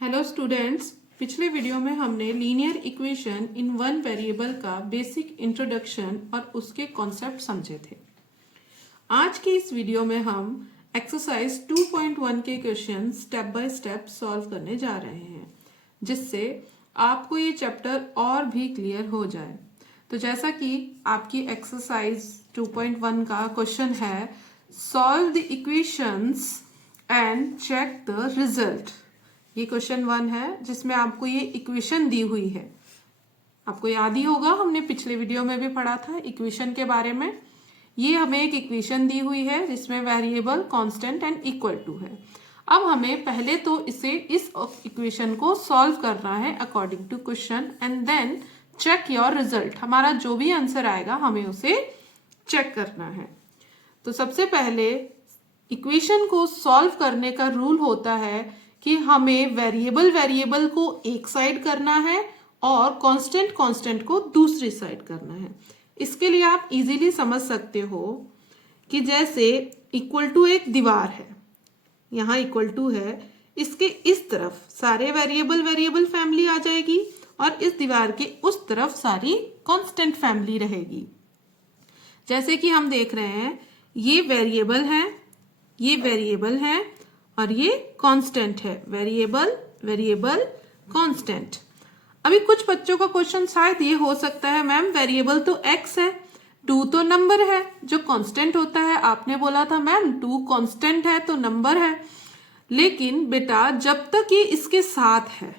Hello students, पिछले video में हमने linear equation in one variable का बेसिक इंट्रोडक्शन और उसके कॉन्सेप्ट समझे थे। आज के इस वीडियो में हम एक्सरसाइज 2.1 के question step by step solve करने जा रहे हैं, जिससे आपको ये चैप्टर और भी क्लियर हो जाए। तो जैसा कि आपकी एक्सरसाइज 2.1 का क्वेश्चन है, solve the equations and check the result. ये क्वेश्चन 1 है जिसमें आपको ये इक्वेशन दी हुई है। आपको याद ही होगा, हमने पिछले वीडियो में भी पढ़ा था इक्वेशन के बारे में। ये हमें एक इक्वेशन दी हुई है जिसमें variable, constant and equal to है। अब हमें पहले तो इस इक्वेशन को सॉल्व करना है according to question and then check your result. हमारा जो भी आंसर आएगा हमें उसे चेक करना है। तो सबसे पहले इक्वेशन को सॉल्व करने का रूल होता है कि हमें वेरिएबल को एक साइड करना है और कांस्टेंट को दूसरी साइड करना है। इसके लिए आप इजीली समझ सकते हो कि जैसे इक्वल टू एक दीवार है, यहाँ इक्वल टू है, इसके इस तरफ सारे वेरिएबल फैमिली आ जाएगी और इस दीवार के उस तरफ सारी कांस्टेंट फैमिली रहेगी। जैसे कि हम देख रहे हैं, ये वेरिएबल है और ये कांस्टेंट है। Variable constant. अभी कुछ बच्चों का क्वेश्चन शायद ये हो सकता है, मैम वेरिएबल तो x है, 2 तो नंबर है, जो कांस्टेंट होता है आपने बोला था मैम 2 कांस्टेंट है तो नंबर है। लेकिन बेटा जब तक ये इसके साथ है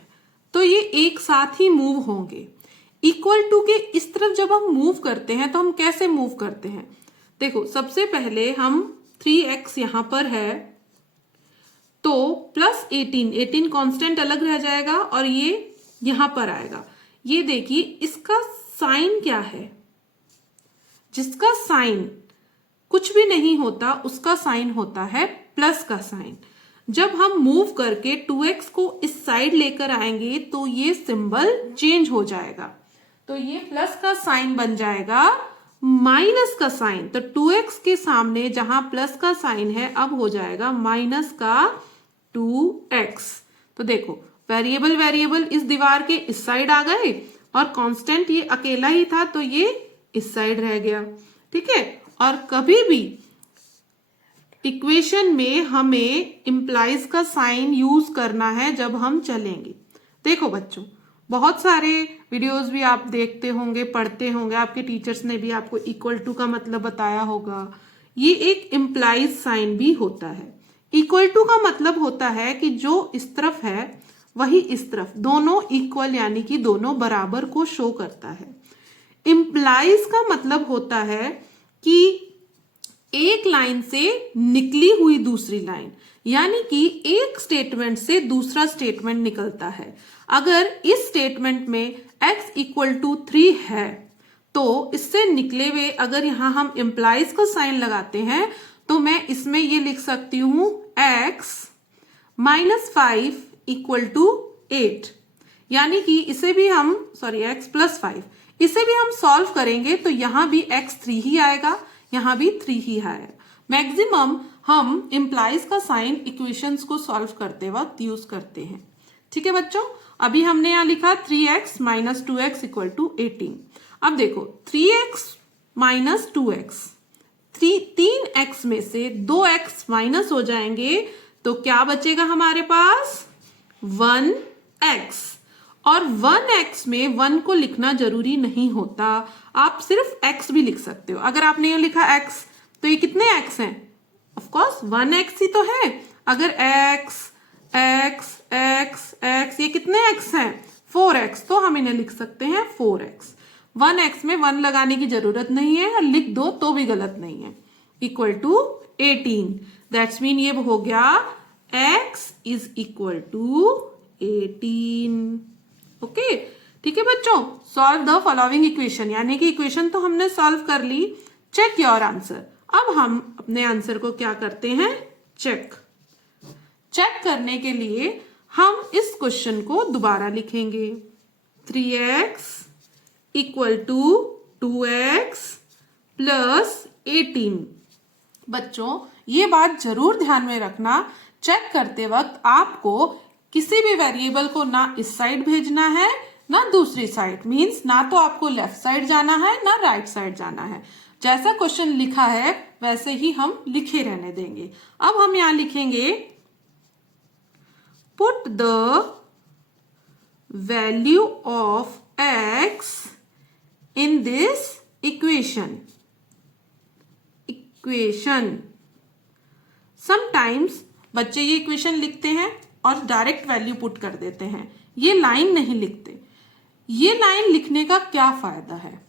तो ये एक साथ ही मूव होंगे। इक्वल टू के इस तरफ जब हम मूव करते हैं तो हम कैसे मूव करते हैं? देखो, सबसे पहले हम 3x यहां पर है तो प्लस 18 कांस्टेंट अलग रह जाएगा और ये यहां पर आएगा। ये देखिए, इसका साइन क्या है? जिसका साइन कुछ भी नहीं होता उसका साइन होता है प्लस का साइन। जब हम मूव करके 2x को इस साइड लेकर आएंगे तो ये सिंबल चेंज हो जाएगा, तो ये प्लस का साइन बन जाएगा माइनस का साइन। तो 2x के सामने जहां प्लस का साइन है अब हो जाएगा माइनस का 2x। तो देखो, वेरिएबल इस दीवार के इस साइड आ गए और कांस्टेंट ये अकेला ही था तो ये इस साइड रह गया। ठीक है, और कभी भी इक्वेशन में हमें इंप्लाइज का साइन यूज करना है जब हम चलेंगे। देखो बच्चों, बहुत सारे वीडियोस भी आप देखते होंगे, पढ़ते होंगे, आपके टीचर्स ने भी आपको इक्वल टू का मतलब बताया होगा। ये एक इंप्लाइज साइन भी होता है। इक्वल टू का मतलब होता है कि जो इस तरफ है वही इस तरफ, दोनों इक्वल यानी कि दोनों बराबर को शो करता है। इंप्लाइज का मतलब होता है कि एक लाइन से निकली हुई दूसरी लाइन, यानी कि एक स्टेटमेंट से दूसरा स्टेटमेंट निकलता है। अगर इस स्टेटमेंट में x इक्वल टू 3 है तो इससे निकले हुए अगर यहां हम इंप्लाइज का साइन लगाते हैं तो मैं इसमें ये लिख सकती हूं x माइनस 5 इक्वल टू 8, यानी कि इसे भी हम x प्लस 5 इसे भी हम सॉल्व करेंगे तो यहां भी x 3 ही आएगा, यहां भी 3 ही आएगा। मैक्सिमम हम इंप्लाइज का साइन इक्वेशंस को सॉल्व करते वक्त यूज करते हैं। ठीक है बच्चों, अभी हमने यहां लिखा 3x minus 2x equal to 18। अब देखो, 3x माइनस 2x, 3x में से 2x माइनस हो जाएंगे तो क्या बचेगा हमारे पास? 1x। और 1x में 1 को लिखना जरूरी नहीं होता, आप सिर्फ x भी लिख सकते हो। अगर आपने ये लिखा x तो ये कितने x हैं? ऑफ कोर्स 1x ही तो है। अगर x x x x ये कितने x हैं? 4x, तो हम इन्हें लिख सकते हैं 4x। 1x में 1 लगाने की जरूरत नहीं है, और लिख दो तो भी गलत नहीं है। इक्वल टू 18, दैट्स मीन ये हो गया x is equal to 18। Okay, ठीक है बच्चों, सॉल्व द फॉलोइंग इक्वेशन, यानी कि इक्वेशन तो हमने सॉल्व कर ली। Check your answer. अब हम अपने आंसर को क्या करते हैं? चेक करने के लिए हम इस क्वेश्चन को दोबारा लिखेंगे। 3x equal to 2x plus 18। बच्चों ये बात जरूर ध्यान में रखना, चेक करते वक्त आपको किसी भी वेरिएबल को ना इस साइड भेजना है ना दूसरी साइड, मीन्स ना तो आपको लेफ्ट साइड जाना है ना राइट साइड जाना है। जैसा क्वेश्चन लिखा है वैसे ही हम लिखे रहने देंगे। अब हम यहां लिखेंगे put the value of x in this equation. Sometimes बच्चे ये इक्वेशन लिखते हैं और डायरेक्ट वैल्यू पुट कर देते हैं, ये लाइन नहीं लिखते। ये लाइन लिखने का क्या फायदा है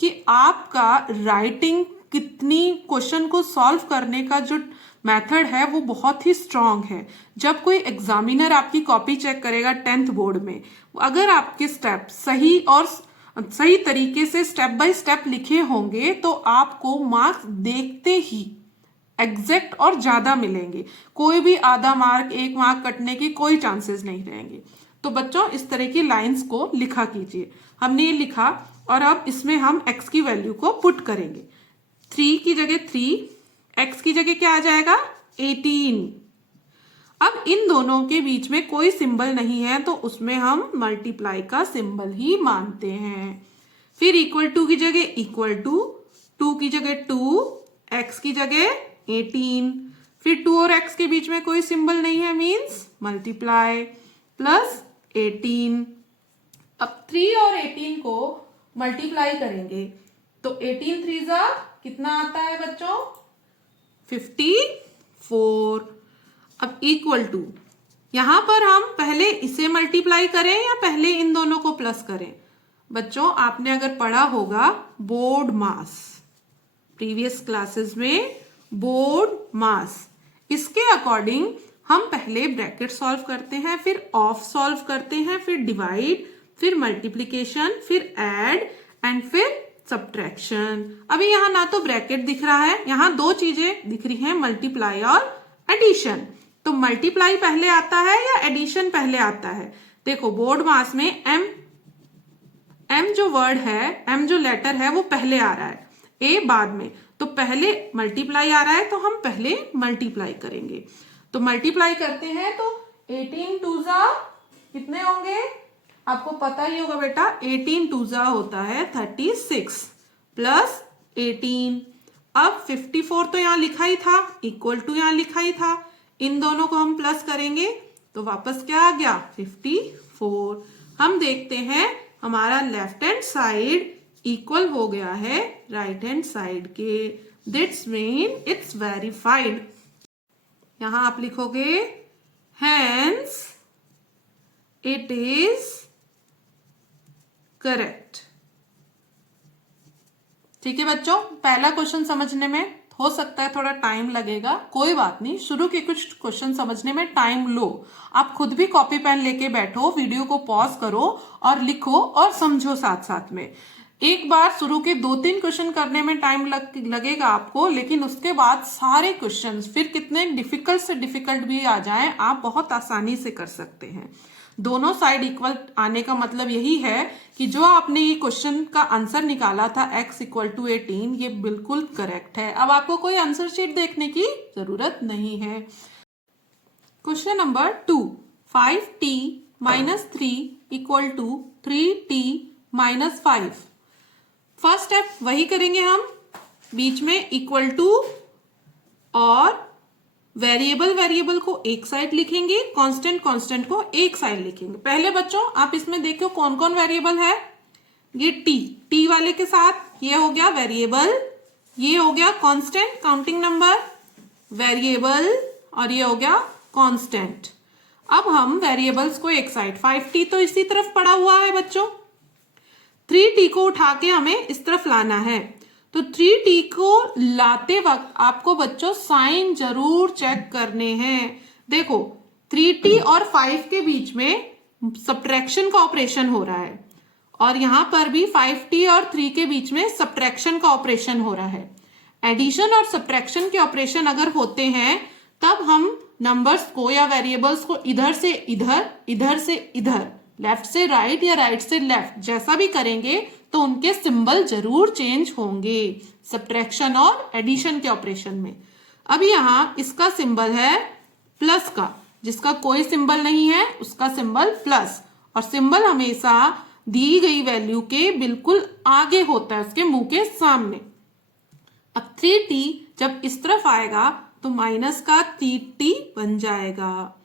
कि आपका राइटिंग कितनी क्वेश्चन को सॉल्व करने का जो मेथड है वो बहुत ही स्ट्रांग है। जब कोई एग्जामिनर आपकी कॉपी चेक करेगा 10th बोर्ड में, अगर आपके स्टेप सही और सही तरीके से स्टेप बाय स्टेप लिखे होंगे तो आपको मार्क्स देखते ही एग्जैक्ट और ज्यादा मिलेंगे। कोई भी आधा मार्क 1 मार्क कटने की कोई चांसेस नहीं रहेंगे। तो बच्चों इस तरह की लाइंस को लिखा कीजिए। हमने ये लिखा और अब इसमें हम x की वैल्यू को पुट करेंगे। 3 की जगह 3, x की जगह क्या आ जाएगा 18। अब इन दोनों के बीच में कोई सिंबल नहीं है तो उसमें हम मल्टीप्लाई का सिंबल ही मानते हैं। फिर इक्वल टू की जगह इक्वल टू, 2 की जगह 2, x की जगह 18। फिर 2 और x के बीच में कोई सिंबल नहीं है, मीन्स मल्टीप्लाई प्लस 18। अब 3 और 18 को मल्टीप्लाई करेंगे तो 18 3 जा कितना आता है बच्चों 54। अब इक्वल टू, यहां पर हम पहले इसे मल्टीप्लाई करें या पहले इन दोनों को प्लस करें। बच्चों आपने अगर पढ़ा होगा बोर्ड मास, प्रीवियस क्लासेस में बोर्ड मास, इसके अकॉर्डिंग हम पहले ब्रैकेट सॉल्व करते हैं, फिर ऑफ सॉल्व करते हैं, फिर डिवाइड, फिर मल्टीप्लीकेशन, फिर ऐड एंड फिर सब्ट्रैक्शन। अभी यहां ना तो ब्रैकेट दिख रहा है, यहां दो चीजें दिख रही हैं, मल्टीप्लाई और एडिशन। तो मल्टीप्लाई पहले आता है या एडिशन पहले आता है? देखो बोर्ड मास में एम जो वर्ड है, एम जो लेटर है वो पहले आ रहा है, ए बाद में। तो पहले मल्टीप्लाई आ रहा है तो हम पहले मल्टीप्लाई करेंगे। तो मल्टीप्लाई करते हैं तो 18 2 जा कितने होंगे, आपको पता ही होगा बेटा, 18 2 जा होता है 36 प्लस 18। अब 54 तो यहां लिखा ही था, इक्वल टू यहां लिखा ही था, इन दोनों को हम प्लस करेंगे तो वापस क्या आ गया 54। हम देखते हैं हमारा लेफ्ट हैंड साइड इक्वल हो गया है राइट हैंड साइड के। That's mean it's verified. यहां आप लिखोगे हैंस इट इज करेक्ट। ठीक है बच्चों, पहला क्वेश्चन समझने में हो सकता है थोड़ा टाइम लगेगा, कोई बात नहीं। शुरू के कुछ क्वेश्चन समझने में टाइम लो, आप खुद भी कॉपी पेन लेके बैठो, वीडियो को पॉज करो और लिखो और समझो साथ साथ में। एक बार शुरू के 2-3 क्वेश्चन करने में टाइम लगेगा आपको, लेकिन उसके बाद सारे क्वेश्चंस फिर कितने डिफिकल्ट से डिफिकल्ट भी आ जाएं, आप बहुत आसानी से कर सकते हैं। दोनों साइड इक्वल आने का मतलब यही है कि जो आपने ये क्वेश्चन का आंसर निकाला था x इक्वल टू 18, ये बिल्कुल करेक्ट है। अब आपको कोई आंसर शीट देखने की जरूरत नहीं है। Question number 2, 5t minus 3 equal to 3t minus 5। First step वही करेंगे हम, बीच में इक्वल टू और वेरिएबल को एक साइड लिखेंगे, कांस्टेंट को एक साइड लिखेंगे। पहले बच्चों आप इसमें देखो कौन कौन वेरिएबल है। ये टी वाले के साथ ये हो गया वेरिएबल, ये हो गया कांस्टेंट काउंटिंग नंबर वेरिएबल, और ये हो गया कांस्टेंट। अब हम वेरिएबल्स को एक साइड, 5t तो इसी तरफ पड़ा हुआ है बच्चों, 3t को उठा के हमें इस तरफ लाना है। तो 3t को लाते वक्त आपको बच्चों साइन जरूर चेक करने हैं। देखो 3t और 5 के बीच में सब्ट्रैक्शन का ऑपरेशन हो रहा है, और यहां पर भी 5t और 3 के बीच में सब्ट्रैक्शन का ऑपरेशन हो रहा है। एडिशन और सब्ट्रैक्शन के ऑपरेशन अगर होते हैं तब हम नंबर्स को या वेरिएबल्स को इधर से इधर, इधर से इधर, लेफ्ट से राइट या राइट से लेफ्ट जैसा भी करेंगे तो उनके सिंबल जरूर चेंज होंगे सब्ट्रैक्शन और एडिशन के ऑपरेशन में। अब यहां इसका सिंबल है प्लस का, जिसका कोई सिंबल नहीं है उसका सिंबल प्लस, और सिंबल हमेशा दी गई वैल्यू के बिल्कुल आगे होता है, उसके मुंह के सामने। अब 3t जब इस तरफ आएगा तो माइनस का 3t बन जाएगा।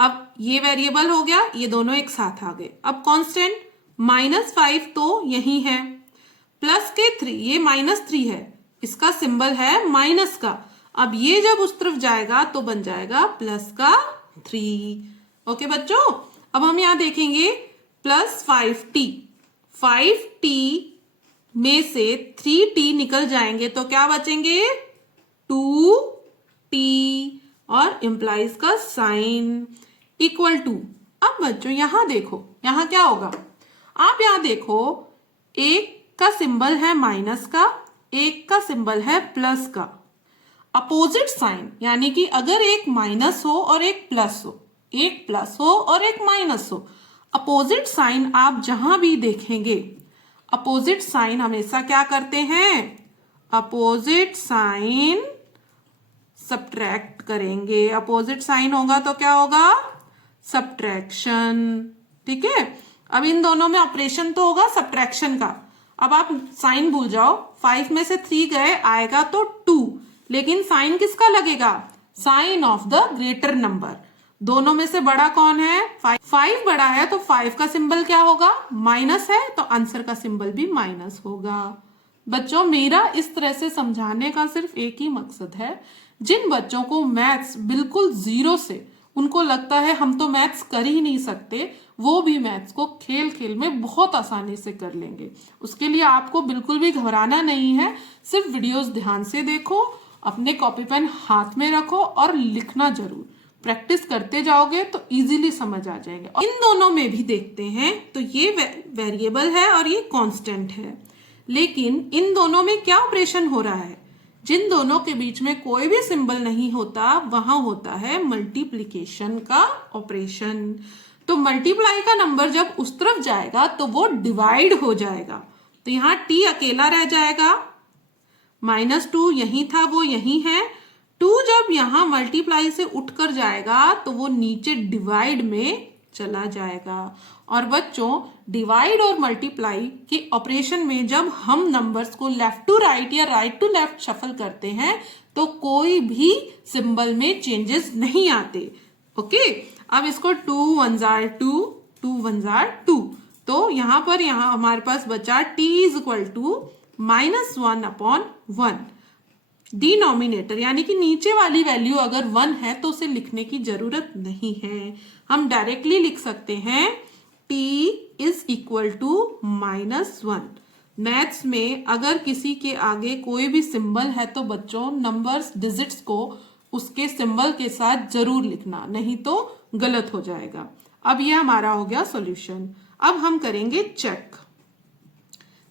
अब ये वेरिएबल हो गया, ये दोनों एक साथ आ गए। अब कांस्टेंट -5 तो यही है, प्लस के 3, ये -3 है, इसका सिंबल है माइनस का। अब ये जब उस तरफ जाएगा तो बन जाएगा प्लस का 3। ओके बच्चों, अब हम यहां देखेंगे प्लस 5t, 5t में से 3t निकल जाएंगे तो क्या बचेंगे 2t, और इंप्लाइज का साइन इक्वल टू। अब बच्चों यहां देखो, यहां क्या होगा, आप यहां देखो एक का सिंबल है माइनस का, एक का सिंबल है प्लस का। अपोजिट साइन, यानी कि अगर एक माइनस हो और एक प्लस हो, एक प्लस हो और एक माइनस हो, अपोजिट साइन आप जहां भी देखेंगे, अपोजिट साइन हमेशा क्या करते हैं, अपोजिट साइन सब्ट्रैक्ट करेंगे। अपोजिट साइन होगा तो क्या होगा, सब्ट्रैक्शन। ठीक है, अब इन दोनों में ऑपरेशन तो होगा सब्ट्रैक्शन का। अब आप साइन भूल जाओ, 5 में से 3 गए, आएगा तो 2, लेकिन साइन किसका लगेगा, sign of the greater number. दोनों में से बड़ा कौन है, 5 बड़ा है, तो 5 का सिंबल क्या होगा, माइनस है, तो आंसर का सिंबल भी माइनस होगा। बच्चों मेरा इस तरह से समझाने का सिर्फ एक ही मकसद है, जिन बच्चों को मैथ्स बिल्कुल जीरो से, उनको लगता है हम तो मैथ्स कर ही नहीं सकते, वो भी मैथ्स को खेल खेल में बहुत आसानी से कर लेंगे। उसके लिए आपको बिल्कुल भी घबराना नहीं है, सिर्फ वीडियोस ध्यान से देखो, अपने कॉपी पेन हाथ में रखो और लिखना जरूर। प्रैक्टिस करते जाओगे तो इजीली समझ आ जाएंगे। इन दोनों में भी देखते हैं तो ये वेरिएबल है और ये कांस्टेंट है, लेकिन इन दोनों में क्या ऑपरेशन हो रहा है, जिन दोनों के बीच में कोई भी सिंबल नहीं होता वहां होता है मल्टीप्लिकेशन का ऑपरेशन। तो मल्टीप्लाई का नंबर जब उस तरफ जाएगा तो वो डिवाइड हो जाएगा, तो यहाँ t अकेला रह जाएगा, -2 यही था वो यही है, 2 जब यहां मल्टीप्लाई से उठकर जाएगा तो वो नीचे डिवाइड में चला जाएगा। और बच्चों डिवाइड और मल्टीप्लाई के ऑपरेशन में जब हम नंबर्स को लेफ्ट टू राइट या राइट टू लेफ्ट शफल करते हैं तो कोई भी सिंबल में चेंजेस नहीं आते। ओके, अब इसको 2 1s are 2, 2 1s are 2, तो यहां पर हमारे पास बचा t is equal to -1/1। Denominator यानी कि नीचे वाली वैल्यू अगर 1 है तो उसे लिखने की जरूरत नहीं है, हम डायरेक्टली लिख सकते हैं t is equal to -1। Maths में अगर किसी के आगे कोई भी सिंबल है तो बच्चों नंबर्स डिजिट्स को उसके सिंबल के साथ जरूर लिखना, नहीं तो गलत हो जाएगा। अब ये हमारा हो गया सॉल्यूशन। अब हम करेंगे चेक।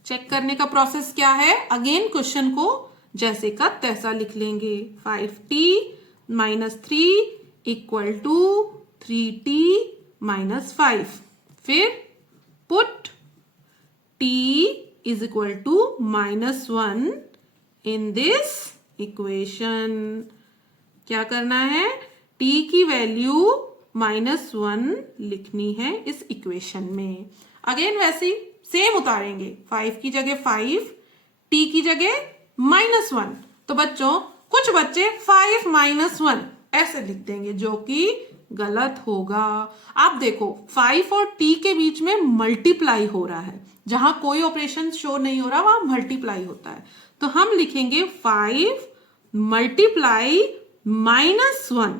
चेक करने का प्रोसेस क्या है, अगेन क्वेश्चन को जैसे का तैसा लिख लेंगे। 5t - 3 इक्वल टू 3t - 5, फिर put t is equal to -1 in this equation. क्या करना है, t की वैल्यू -1 लिखनी है इस इक्वेशन में। अगेन वैसे ही सेम उतारेंगे, 5 की जगह 5, t की जगह -1। तो बच्चों कुछ बच्चे 5 - 1 ऐसे लिख देंगे जो कि गलत होगा। आप देखो 5 और t के बीच में मल्टीप्लाई हो रहा है, जहां कोई ऑपरेशन शो नहीं हो रहा वहां मल्टीप्लाई होता है, तो हम लिखेंगे 5 मल्टीप्लाई -1,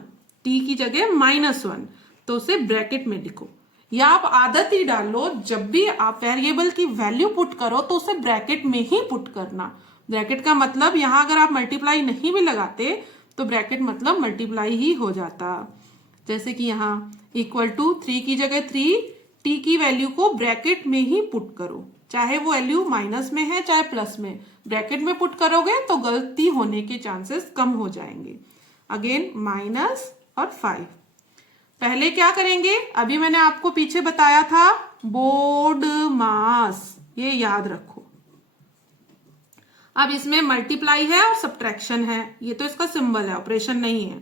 t की जगह -1, तो उसे ब्रैकेट में लिखो। या आप आदत ही डाल लो, जब भी आप वेरिएबल की वैल्यू पुट करो तो उसे ब्रैकेट में ही पुट करना। ब्रैकेट का मतलब यहां अगर आप मल्टीप्लाई नहीं भी लगाते तो ब्रैकेट मतलब मल्टीप्लाई ही हो जाता। जैसे कि यहाँ इक्वल टू 3 की जगह 3, t की वैल्यू को ब्रैकेट में ही पुट करो, चाहे वो वैल्यू माइनस में है चाहे प्लस में, ब्रैकेट में पुट करोगे तो गलती होने के चांसेस कम हो जाएंगे। अगेन माइनस और 5। पहले क्या करेंगे, अभी मैंने आपको पीछे बताया था बोर्ड मास, ये याद रखो। अब इसमें मल्टीप्लाई है और सब्ट्रैक्शन है, ये तो इसका सिंबल है, ऑपरेशन नहीं है।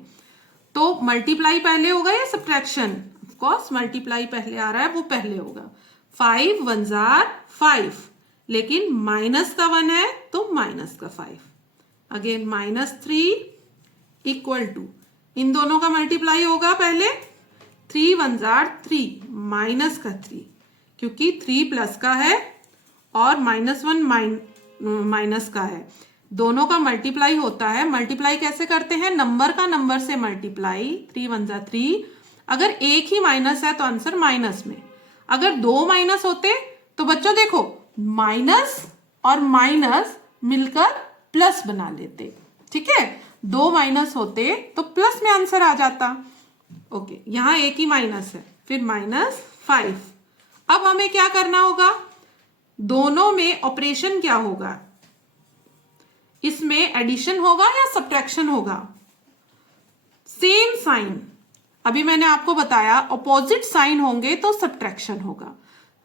तो मल्टीप्लाई पहले होगा या सब्ट्रैक्शन? ऑफ कोर्स मल्टीप्लाई पहले आ रहा है, वो पहले होगा। 5 1s are 5, लेकिन माइनस का 1 है तो माइनस का 5। अगेन -3 इक्वल टू, इन दोनों का मल्टीप्लाई होगा पहले। 3 1s are 3, माइनस का 3, क्योंकि 3 प्लस का है और -1 माइनस का है। दोनों का मल्टीप्लाई होता है। मल्टीप्लाई कैसे करते हैं? नंबर का नंबर से मल्टीप्लाई। 3 1s are 3। अगर एक ही माइनस है तो आंसर माइनस में। अगर 2 माइनस होते तो बच्चों देखो, माइनस और माइनस मिलकर प्लस बना लेते। ठीक है, 2 माइनस होते तो प्लस में आंसर आ जाता। ओके, यहां एक ही माइनस है, फिर -5। अब हमें क्या करना होगा? दोनों में ऑपरेशन क्या होगा? इसमें एडिशन होगा या सब्ट्रैक्शन होगा? Same sign. अभी मैंने आपको बताया ऑपोजिट साइन होंगे तो सब्ट्रैक्शन होगा।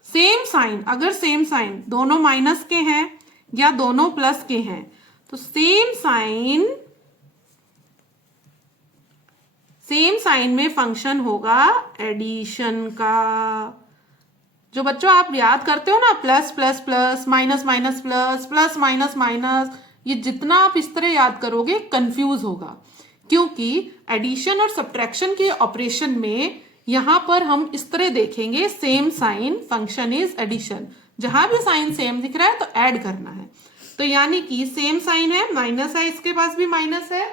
सेम साइन, अगर सेम साइन दोनों माइनस के हैं या दोनों प्लस के हैं तो सेम साइन में फंक्शन होगा एडिशन का। जो बच्चों आप याद करते हो ना, plus plus plus, minus minus plus, plus minus minus, ये जितना आप इस तरह याद करोगे कंफ्यूज होगा, क्योंकि एडिशन और सब्ट्रैक्शन के ऑपरेशन में यहां पर हम इस तरह देखेंगे, same sign, function is addition. जहां भी साइन सेम दिख रहा है तो ऐड करना है। तो यानी कि सेम साइन है, माइनस है, इसके पास भी माइनस है,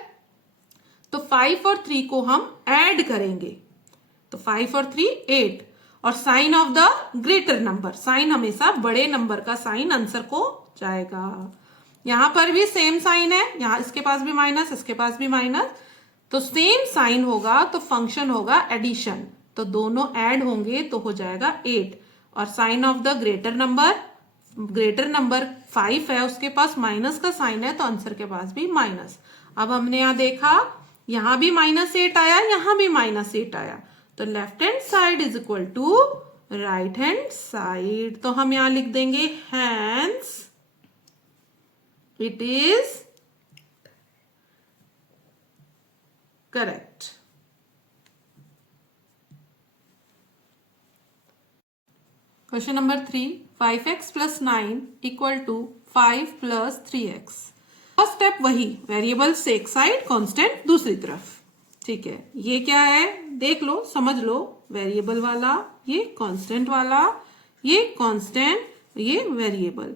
तो 5 और 3 को हम ऐड करेंगे। तो 5 और 3 8, और sign of the greater number, sign हमेशा बड़े नंबर का साइन आंसर को जाएगा। यहां पर भी सेम साइन है, यहां इसके पास भी माइनस, इसके पास भी माइनस, तो सेम साइन होगा तो फंक्शन होगा एडिशन। तो दोनों ऐड होंगे तो हो जाएगा 8, और sign of the greater number 5 है, उसके पास माइनस का साइन है तो आंसर के पास भी माइनस। अब हमने यहां देखा, यहां भी -8 आया, यहां भी -8 आया, तो left hand side is equal to right hand side. तो हम यहां लिख देंगे hence it is correct. Question number 3, 5x + 9 = 5 + 3x। First step वही, वेरिएबल से एक साइड, कांस्टेंट दूसरी तरफ। ठीक है, ये क्या है देख लो, समझ लो। वेरिएबल वाला, ये कांस्टेंट वाला, ये कांस्टेंट, ये वेरिएबल।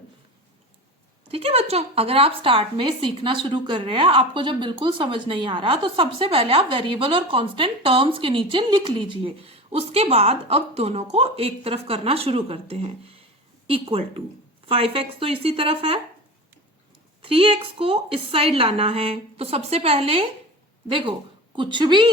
ठीक है बच्चों, अगर आप स्टार्ट में सीखना शुरू कर रहे हैं, आपको जब बिल्कुल समझ नहीं आ रहा, तो सबसे पहले आप वेरिएबल और कांस्टेंट टर्म्स के नीचे लिख लीजिए। उसके बाद अब दोनों को एक तरफ करना शुरू करते हैं। इक्वल टू 5x तो इसी तरफ है, 3x को इस साइड लाना है। तो सबसे पहले देखो, कुछ भी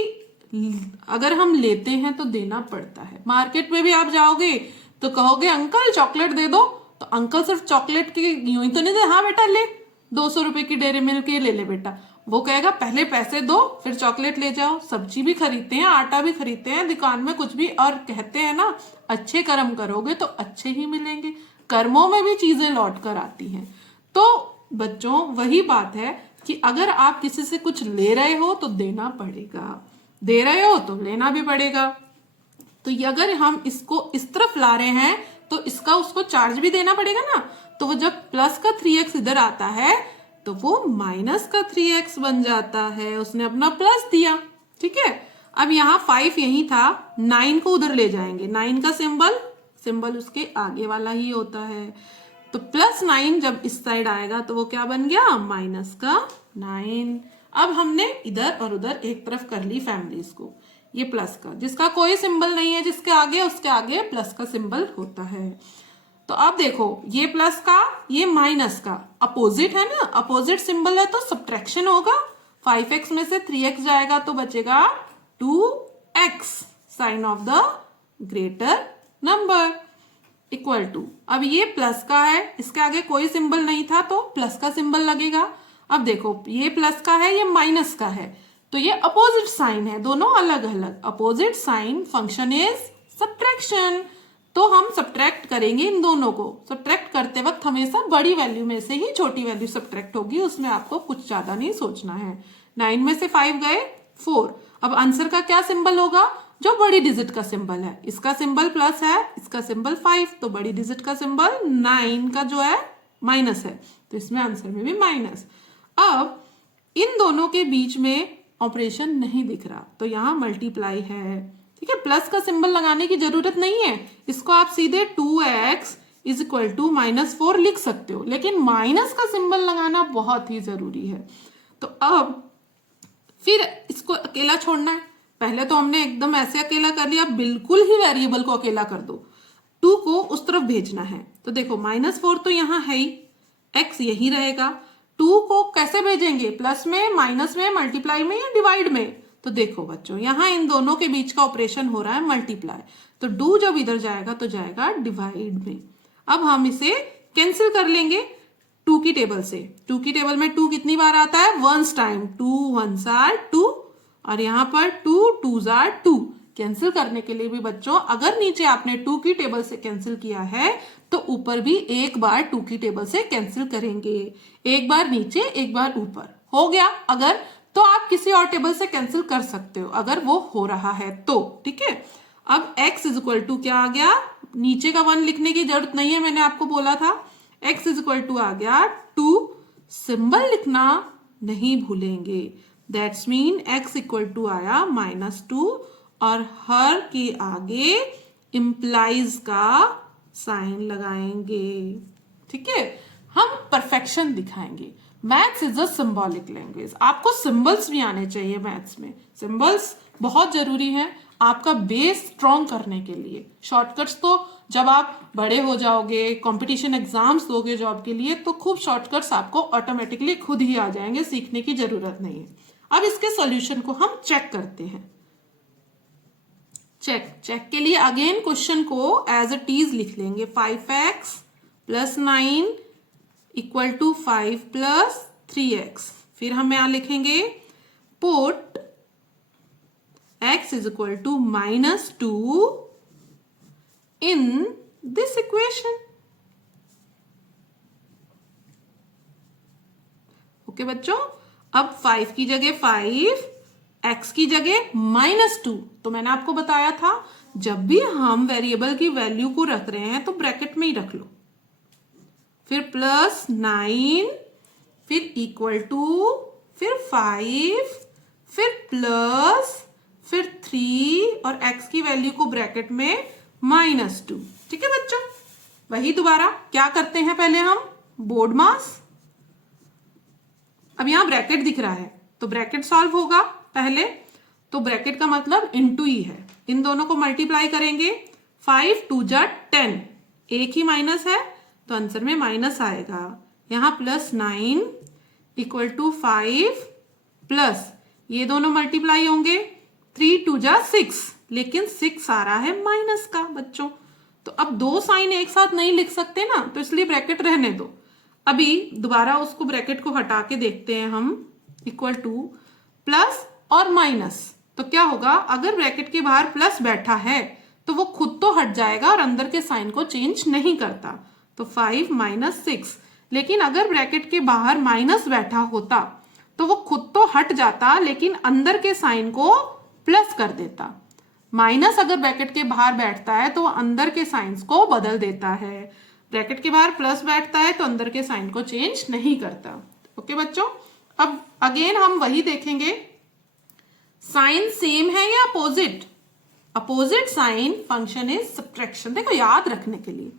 अगर हम लेते हैं तो देना पड़ता है। मार्केट में भी आप जाओगे तो कहोगे अंकल चॉकलेट दे दो, तो अंकल सिर्फ चॉकलेट की यूं ही तो नहीं दे, हाँ बेटा ले 200 रुपए की डेयरी मिल्क ये ले ले बेटा। वो कहेगा पहले पैसे दो फिर चॉकलेट ले जाओ। सब्जी भी खरीदते हैं, आटा भी खरीदते हैं, दुकान में कुछ भी, और कहते हैं ना अच्छे कर्म करोगे तो अच्छे ही मिलेंगे। कर्मों में भी चीजें लौट कर आती हैं। तो बच्चों वही बात है कि अगर आप किसी से कुछ ले रहे हो तो देना पड़ेगा, दे रहे हो तो लेना भी पड़ेगा। तो अगर हम इसको इस तरफ ला रहे हैं तो इसका उसको चार्ज भी देना पड़ेगा ना। तो वो जब प्लस का 3x इधर आता है तो वो माइनस का 3x बन जाता है, उसने अपना प्लस दिया। ठीक है, अब यहाँ 5 यही था, 9 को उधर ले जाएंगे। 9 का सिंबल उसके आगे वाला ही होता है। तो +9 जब इस साइड आएगा तो वो क्या बन गया, माइनस का 9। अब हमने इधर और उधर एक तरफ कर ली फैमिलीज को। ये प्लस का, जिसका कोई सिंबल नहीं है जिसके आगे, उसके आगे प्लस का सिंबल होता है। तो अब देखो, ये प्लस का, ये माइनस का, अपोजिट है ना, अपोजिट सिंबल है तो सब्ट्रैक्शन होगा। 5x में से 3x जाएगा तो बचेगा 2x, sign of the greater number equal to. अब ये प्लस का है, इसके आगे कोई सिंबल नहीं था तो प्लस का सिंबल लगेगा। अब देखो, ये प्लस का है, ये माइनस का है, तो ये अपोजिट साइन है, दोनों अलग अलग। Opposite sign function is subtraction. तो हम सब्ट्रैक्ट करेंगे इन दोनों को। सब्ट्रैक्ट करते वक्त हमेशा बड़ी वैल्यू में से ही छोटी वैल्यू सब्ट्रैक्ट होगी, उसमें आपको कुछ ज्यादा नहीं सोचना है। 9 में से 5 गए 4। अब आंसर का क्या सिंबल होगा? जो बड़ी डिजिट का सिंबल है। इसका सिंबल प्लस है, इसका सिंबल 5, तो बड़ी डिजिट का सिंबल 9 का जो है माइनस है, तो इसमें आंसर में भी माइनस। अब इन दोनों के बीच में ऑपरेशन नहीं दिख रहा, तो यहां मल्टीप्लाई है, ठीक है। प्लस का सिंबल लगाने की जरूरत नहीं है, इसको आप सीधे 2x इज इक्वल टू -4 लिख सकते हो, लेकिन माइनस का सिंबल लगाना बहुत ही जरूरी है। तो अब फिर इसको अकेला छोड़ना है। पहले तो हमने एकदम ऐसे अकेला कर लिया, बिल्कुल ही वेरिएबल को अकेला कर दो, 2 को उस तरफ भेजना है। तो देखो -4 तो यहाँ है ही, x यही रहेगा। 2 को कैसे भेजेंगे? प्लस में, माइनस में, मल्टीप्लाई में या डिवाइड में? तो देखो बच्चों, यहाँ इन दोनों के बीच का ऑपरेशन हो रहा है मल्टीप्लाई, तो 2 जब इधर जाएगा तो जाएगा डिवाइड में। अब हम इसे कैंसिल कर लेंगे 2 की टेबल से। 2 की टेबल में 2 कितनी बार आता है? Once time. 2 1s are 2, और यहाँ पर 2 2s are 2। कैंसिल करने के लिए भी बच्चों, अगर नीचे आपने 2 की टेबल से कैंसिल किया है तो ऊपर भी एक बार 2 की टेबल से कैंसिल करेंगे। एक बार नीचे, एक बार ऊपर। हो गया? अगर तो आप किसी और टेबल से कैंसिल कर सकते हो, अगर वो हो रहा है तो, ठीक है। अब x इज इक्वल टू क्या आ गया? नीचे का 1 लिखने की जरूरत नहीं है, मैंने आपको बोला था। x इज इक्वल टू आ गया 2, सिंबल लिखना नहीं भूलेंगे। That's mean x equal to आया -2, और हर के आगे इंप्लाइज का साइन लगाएंगे, ठीक है। हम परफेक्शन दिखाएंगे। Maths is a symbolic language. आपको सिंबल्स भी आने चाहिए मैथ्स में। सिंबल्स बहुत जरूरी है आपका बेस स्ट्रॉन्ग करने के लिए। शॉर्टकट्स तो जब आप बड़े हो जाओगे, कंपटीशन एग्जाम्स दोगे जॉब के लिए, तो खूब शॉर्टकट्स आपको ऑटोमेटिकली खुद ही आ जाएंगे, सीखने की जरूरत नहीं है। अब इसके सॉल्यूशन को हम चेक करते हैं। चेक के लिए अगेन क्वेश्चन को एज इट इज लिख लेंगे। 5x + 9 equal to 5 + 3x। फिर हम यहां लिखेंगे put x is equal to -2 in this equation. Okay बच्चों, अब 5 की जगह 5, x की जगह -2। तो मैंने आपको बताया था, जब भी हम वेरिएबल की वैल्यू को रख रहे हैं तो ब्रैकेट में ही रख लो। फिर +9, फिर इक्वल टू, फिर 5, फिर प्लस, फिर 3, और x की वैल्यू को ब्रैकेट में -2। ठीक है बच्चों, वही दोबारा क्या करते हैं, पहले हम बोर्ड मास। अब यहां ब्रैकेट दिख रहा है तो ब्रैकेट सॉल्व होगा पहले, तो ब्रैकेट का मतलब इनटू ही है। इन दोनों को मल्टीप्लाई करेंगे, 5 2 जा 10, एक ही माइनस है तो आंसर में माइनस आएगा। यहां +9 इक्वल टू 5 प्लस, ये दोनों मल्टीप्लाई होंगे, 3 2 जा 6, लेकिन 6 आ रहा है माइनस का बच्चों। तो अब दो साइन एक साथ नहीं लिख सकते ना, तो इसलिए ब्रैकेट रहने दो। अभी दोबारा उसको ब्रैकेट को हटा के देखते हैं हम। इक्वल टू प्लस और माइनस, तो क्या होगा, अगर ब्रैकेट के बाहर प्लस बैठा है तो वो खुद तो हट जाएगा और अंदर के साइन को चेंज नहीं करता, तो 5 - 6। लेकिन अगर ब्रैकेट के बाहर माइनस बैठा होता तो वो खुद तो हट जाता, लेकिन अंदर के साइन को प्लस कर देता। माइनस अगर ब्रैकेट के बाहर बैठता है तो अंदर के साइंस को बदल देता है। ब्रैकेट के बाहर प्लस बैठता है तो अंदर के साइन को चेंज नहीं करता। ओके बच्चों, अब अगेन हम वही देखेंगे, साइन सेम है या opposite. Opposite sign function is subtraction. देखो याद रखने के लिए,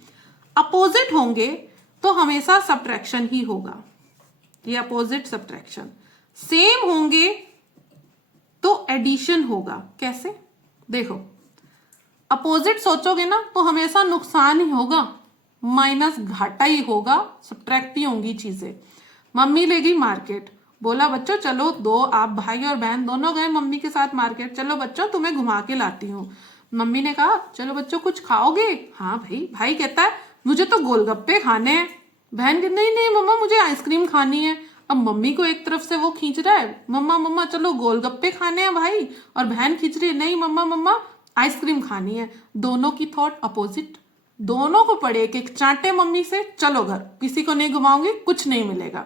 अपोजिट होंगे तो हमेशा सब्ट्रैक्शन ही होगा, ये अपोजिट सब्ट्रैक्शन। सेम होंगे तो एडिशन होगा। कैसे, देखो अपोजिट सोचोगे ना तो हमेशा नुकसान ही होगा, माइनस घाटा ही होगा, सब्ट्रैक्ट ही होंगी चीजें। मम्मी ले गई मार्केट, बोला बच्चों चलो, दो आप भाई और बहन दोनों गए मम्मी के साथ मार्केट, चलो बच्चों तुम्हें घुमा के लाती हूँ। मम्मी ने कहा चलो बच्चों कुछ खाओगे, हाँ भाई। भाई कहता है मुझे तो गोलगप्पे खाने हैं। बहन कहती नहीं नहीं मम्मा मुझे आइसक्रीम खानी है। अब मम्मी को एक तरफ से वो खींच रहा है, मम्मा मम्मा चलो गोलगप्पे खाने हैं भाई, और बहन खींच रही है नहीं मम्मा मम्मा आइसक्रीम खानी है। दोनों की थॉट अपोजिट, दोनों को पड़े एक एक चांटे मम्मी से, चलो घर, किसी को नहीं घुमाऊंगी, कुछ नहीं मिलेगा।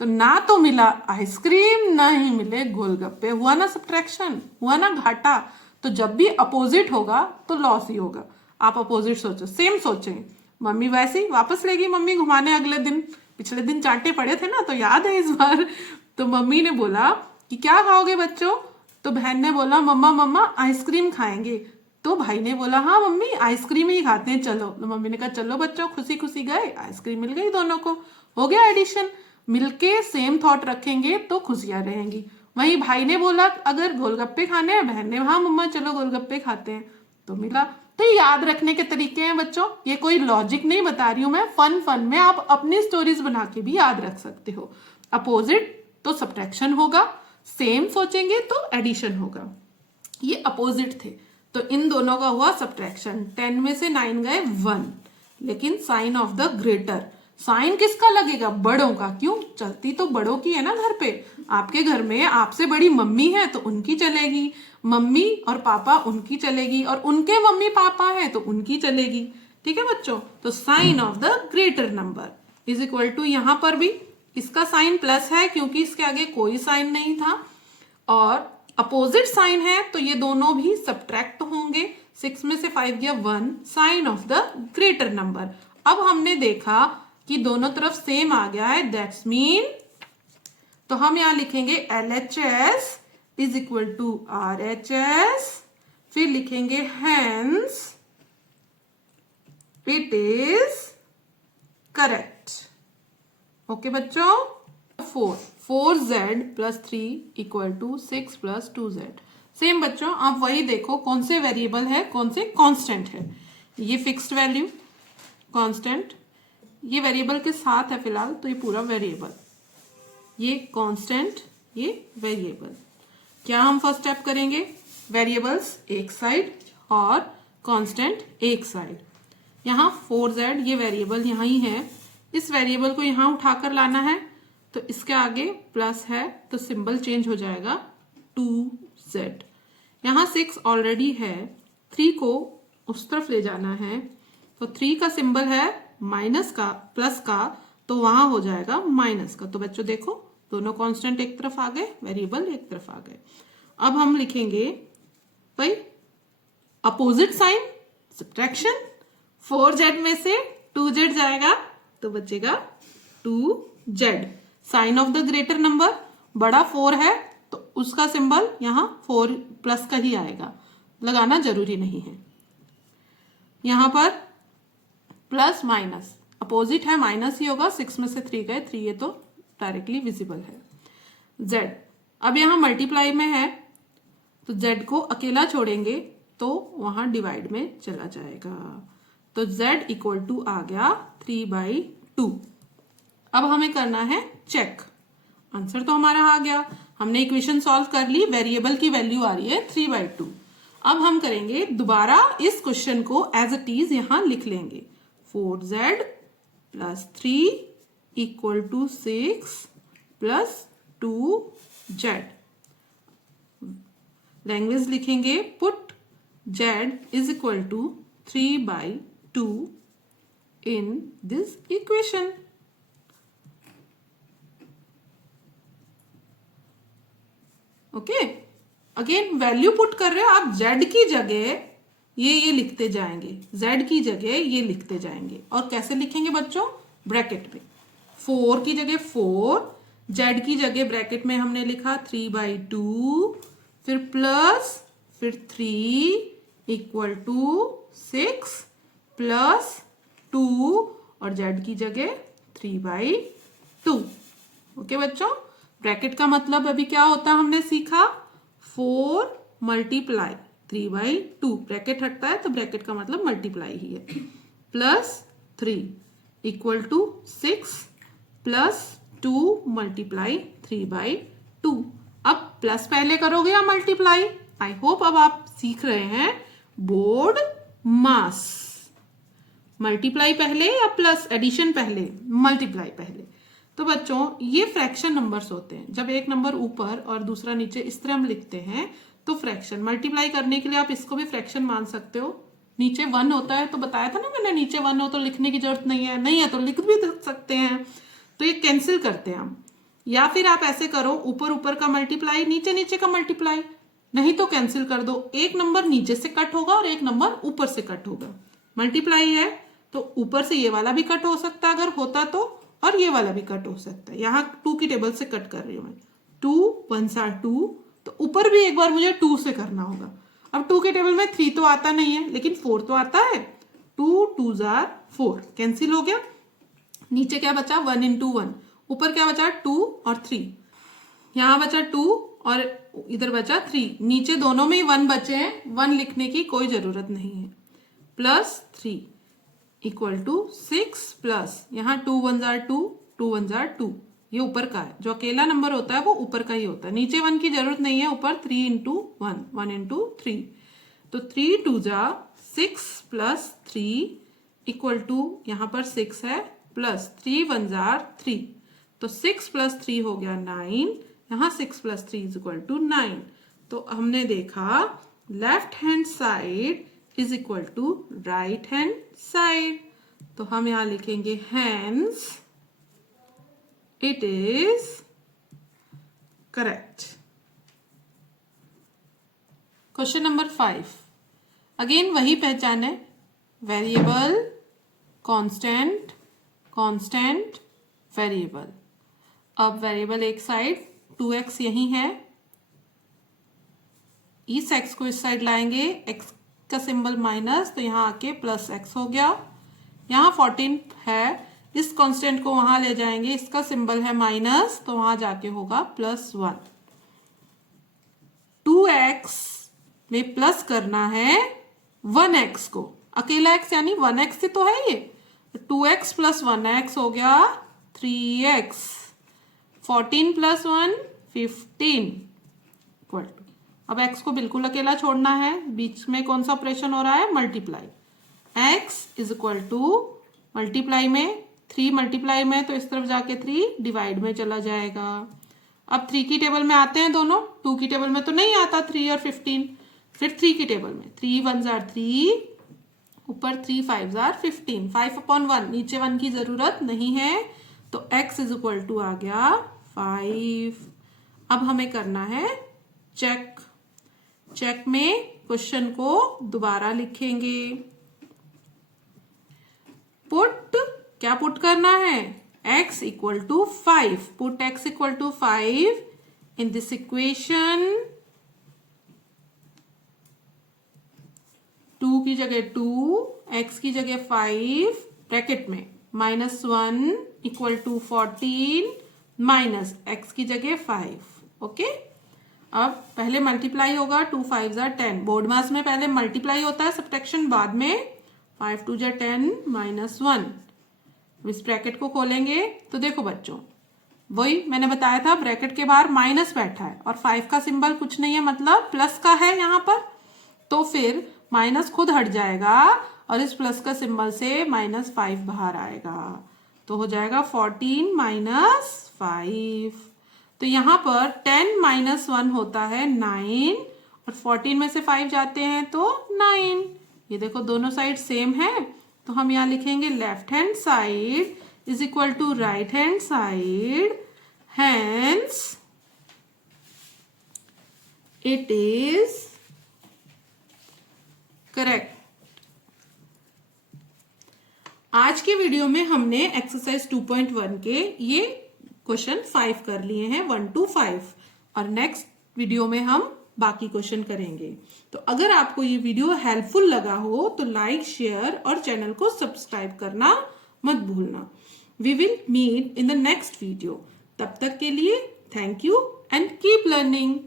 तो ना तो मिला आइसक्रीम ना ही मिले गोलगप्पे, हुआ ना सब्ट्रैक्शन, हुआ ना घाटा। तो जब भी अपोजिट होगा तो लॉस ही होगा। आप अपोजिट सोचो, सेम सोचें। मम्मी वैसे ही वापस लेगी मम्मी घुमाने अगले दिन, पिछले दिन चांटे पड़े थे ना तो याद है इस बार। तो मम्मी ने बोला कि क्या खाओगे बच्चों, तो बहन ने बोला मम्मा मम्मा आइसक्रीम खाएंगे। तो भाई ने बोला हाँ मम्मी आइसक्रीम ही खाते हैं चलो। तो मम्मी ने कहा चलो बच्चों, खुशी खुशी गए, आइसक्रीम मिल गई दोनों को, हो गया एडिशन। मिलके सेम थॉट रखेंगे तो खुशियां रहेंगी। वहीं भाई ने बोला अगर गोलगप्पे खाने हैं, बहन ने हाँ मम्मा चलो गोलगप्पे खाते हैं, तो मिला। तो ये याद रखने के तरीके हैं बच्चों, ये कोई लॉजिक नहीं बता रही हूं मैं, फन फन में आप अपनी स्टोरीज बना के भी याद रख सकते हो। अपोजिट तो सब्ट्रैक्शन होगा, सेम सोचेंगे तो एडिशन होगा। ये अपोजिट थे तो इन दोनों का हुआ सब्ट्रैक्शन। 10 में से 9 गए 1, लेकिन sign of the greater, sign किसका लगेगा, बड़ों का। क्यों, चलती तो बड़ों की है ना घर पे। आपके घर में आपसे बड़ी मम्मी है तो उनकी चलेगी, मम्मी और पापा उनकी चलेगी, और उनके मम्मी पापा है तो उनकी चलेगी। ठीक है बच्चों, तो sign of the greater number is equal to, यहां पर भी इसका साइन प्लस है क्योंकि इसके आगे कोई साइन नहीं था, और अपोजिट साइन है तो ये दोनों भी सब्ट्रैक्ट होंगे। 6 में से 5 गया 1, sign of the greater number. अब हमने देखा कि दोनों तरफ सेम आ गया है, दैट्स मीन तो हम यहां लिखेंगे LHS is equal to RHS, फिर लिखेंगे hence it is correct. Okay बच्चों, 4z plus 3 equal to 6 plus 2z। Same बच्चों आप वही देखो कौन से वेरिएबल है कौन से कांस्टेंट है। ये फिक्स्ड वैल्यू कांस्टेंट, ये वेरिएबल के साथ है फिलहाल तो ये पूरा वेरिएबल, ये कांस्टेंट ये वेरिएबल। क्या हम फर्स्ट स्टेप करेंगे, वेरिएबल्स एक साइड और कांस्टेंट एक साइड। यहाँ 4z ये वेरिएबल यहाँ ही है, इस वेरिएबल को यहाँ उठाकर लाना है तो इसके आगे प्लस है तो सिंबल चेंज हो जाएगा 2z। यहाँ 6 ऑलरेडी है, 3 को उस तरफ ले जाना है तो 3 का सिंबल है माइनस का प्लस का, तो वहां हो जाएगा माइनस का। तो बच्चों देखो दोनों कांस्टेंट एक तरफ आ गए, वेरिएबल एक तरफ आ गए। अब हम लिखेंगे भाई अपोजिट साइन सब्ट्रैक्शन, 4z में से 2z जाएगा तो बचेगा 2z। Sign of the greater number, बड़ा 4 है तो उसका सिंबल यहाँ 4 प्लस का ही आएगा, लगाना जरूरी नहीं है। यहां पर प्लस माइनस अपोजिट है, माइनस ही होगा, 6 में से 3 गए 3, ये तो डायरेक्टली विजिबल है। z अब यहां मल्टीप्लाई में है तो z को अकेला छोड़ेंगे तो वहां डिवाइड में चला जाएगा, तो z इक्वल टू आ गया 3/2। अब हमें करना है चेक, आंसर तो हमारा आ गया, हमने इक्वेशन सॉल्व कर ली, वेरिएबल की वैल्यू आ रही है 3/2। अब हम करेंगे दोबारा इस क्वेश्चन को एज इट इज यहां लिख लेंगे, 4z plus 3 equal to 6 plus 2z। Language लिखेंगे, put z is equal to 3/2 in this equation. Okay, again value put कर रहे हो आप, z की जगह ये लिखते जाएंगे, z की जगह ये लिखते जाएंगे। और कैसे लिखेंगे बच्चों, ब्रैकेट में 4 की जगह 4, z की जगह ब्रैकेट में हमने लिखा 3/2, फिर प्लस फिर 3 इक्वल टू 6 प्लस 2 और z की जगह 3/2। ओके बच्चों, ब्रैकेट का मतलब अभी क्या होता है हमने सीखा, 4 मल्टीप्लाई 3/2, ब्रैकेट हटता है तो ब्रैकेट का मतलब मल्टीप्लाई ही है, plus 3 equal to 6 plus 2 multiply 3/2। अब प्लस पहले करोगे या मल्टीप्लाई, आई होप अब आप सीख रहे हैं बोर्ड मास। मल्टीप्लाई पहले या प्लस एडिशन पहले, मल्टीप्लाई पहले। तो बच्चों ये फ्रैक्शन नंबर्स होते हैं, जब एक नंबर ऊपर और दूसरा नीचे इस तरह हम लिखते हैं तो फ्रैक्शन। मल्टीप्लाई करने के लिए आप इसको भी फ्रैक्शन मान सकते हो, नीचे 1 होता है तो बताया था ना मैंने, नीचे 1 हो तो लिखने की जरूरत नहीं है, नहीं है तो लिख भी सकते हैं। तो ये कैंसिल करते हैं हम, या फिर आप ऐसे करो, ऊपर ऊपर का मल्टीप्लाई, नीचे नीचे का मल्टीप्लाई, नहीं तो कैंसिल कर दो। एक नंबर नीचे से कट होगा और एक नंबर ऊपर से कट होगा। मल्टीप्लाई है तो ऊपर से ये वाला भी कट हो सकता है अगर होता तो, और ये वाला भी कट हो सकता है। यहाँ 2 की टेबल से कट कर रही हूँ मैं। 2 1s are 2, तो ऊपर भी एक बार मुझे 2 से करना होगा। अब 2 की टेबल में 3 तो आता नहीं है, लेकिन 4 तो आता है। 2 2s are 4, कैंसिल हो गया। नीचे क्या बचा? 1 into 1। ऊपर क्या बचा? 2 और 3। यहाँ बचा 2 और इधर बचा 3। नीचे दोनों में ही 1 बचे हैं, 1 लिखने की कोई जरूरत नहीं है। प्लस 3 इक्वल टू 6 प्लस, यहाँ 2 1s are 2, 2 1s are 2। ये ऊपर का है, जो अकेला नंबर होता है वो ऊपर का ही होता है, नीचे 1 की जरूरत नहीं है। ऊपर 3 into 1, 1 into 3, तो 3 2s are 6 plus 3 equal to, यहाँ पर 6 है, प्लस 3 1s are 3, तो 6 प्लस 3 हो गया 9। यहाँ 6 प्लस 3 इज इक्वल टू 9। तो हमने देखा left hand side is equal to right hand side, तो हम यहां लिखेंगे hence it is correct. Question number 5, again वही पहचान है, वेरिएबल, कांस्टेंट, कांस्टेंट, वेरिएबल। अब वेरिएबल एक साइड, 2x यही है, इस x को इस साइड लाएंगे, x का सिंबल माइनस, तो यहाँ आके प्लस x हो गया। यहाँ 14 है, इस कांस्टेंट को वहां ले जाएंगे, इसका सिंबल है माइनस, तो वहां जाके होगा प्लस 1। 2x में प्लस करना है 1x को, अकेला x यानी 1x ही तो है ये, 2x प्लस 1x हो गया 3x। 14 प्लस 1 15 इक्वल टू, अब x को बिल्कुल अकेला छोड़ना है, बीच में कौन सा ऑपरेशन हो रहा है? Multiply. x is equal to, multiply में 3 मल्टीप्लाई में, तो इस तरफ जाके 3 डिवाइड में चला जाएगा। अब 3 की टेबल में आते हैं दोनों, 2 की टेबल में तो नहीं आता 3 और 15, फिर 3 की टेबल में 3 1s are 3, ऊपर 3 5s are 15, 5/1, नीचे 1 की जरूरत नहीं है, तो x इज इक्वल टू आ गया 5। अब हमें करना है चेक। चेक में क्वेश्चन को दोबारा लिखेंगे। पुट, क्या पुट करना है? x equal to 5, put x equal to 5 in this equation. 2 की जगह 2, x की जगह 5, ब्रैकेट में -1 इक्वल टू 14 माइनस x की जगह 5। ओके, अब पहले मल्टीप्लाई होगा, 2 5s are 10, बोर्ड मास में पहले मल्टीप्लाई होता है, सब्ट्रैक्शन बाद में। 5 2s are 10 -1, इस ब्रैकेट को खोलेंगे तो देखो बच्चों, वही मैंने बताया था, ब्रैकेट के बाहर माइनस बैठा है और 5 का सिंबल कुछ नहीं है, मतलब प्लस का है यहाँ पर, तो फिर माइनस खुद हट जाएगा और इस प्लस का सिंबल से -5 बाहर आएगा, तो हो जाएगा 14 -5। तो यहाँ पर 10 -1 होता है 9, और 14 में से 5 जाते हैं तो 9। ये देखो दोनों साइड सेम है, तो हम यहाँ लिखेंगे left hand side is equal to right hand side, hence it is correct. आज के वीडियो में हमने एक्सरसाइज 2.1 के ये क्वेश्चन 5 कर लिए हैं, 1 to 5, और नेक्स्ट वीडियो में हम बाकी क्वेश्चन करेंगे। तो अगर आपको ये वीडियो हेल्पफुल लगा हो तो लाइक, शेयर और चैनल को सब्सक्राइब करना मत भूलना। We will meet in the next video. तब तक के लिए thank you and keep learning.